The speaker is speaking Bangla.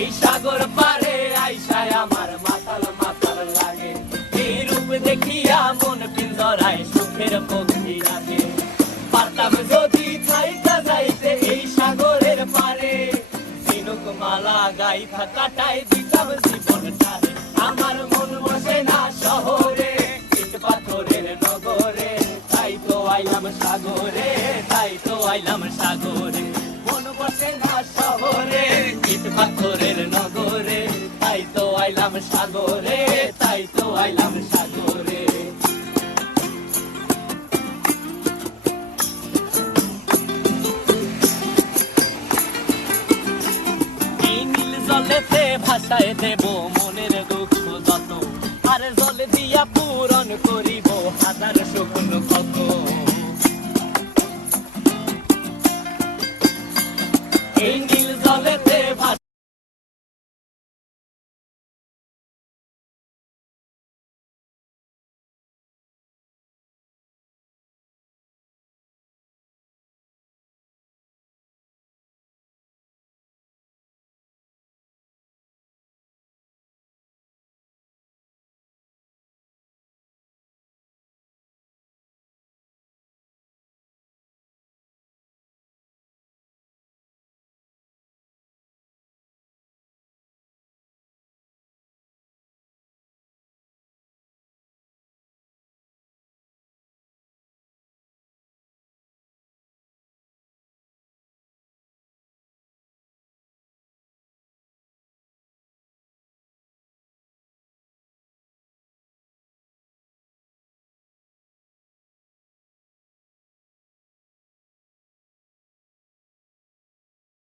এই সাগর পারে আইসায় আমার মাতাল মাতাল লাগে, এই রূপ দেখিয়া মন পিঞ্জরায় সুখের পক্ষী রাখে। পারতাম যদি থাইকা যাইতে এই সাগরের পারে, ঝিনুক মালা গাইথা কাটাই দিতাম জীবনটারে। আমার মন বসে না শহরে, ইট পাথরের নগরে, তাই তো আইলাম সাগরে, তাই তো আইলাম সাগরে। মন বসে না শহরে, ইট পাথরের নগরে, তাই তো আইলাম সাগরে, তাই তো আইলাম সাগরে। এই নীল জলেতে ভাসায় দেব মনের দুঃখ যত, আর জলে দিয়া পূরণ করিব হাজার স্বপ্ন কত। এই নীল জলেতে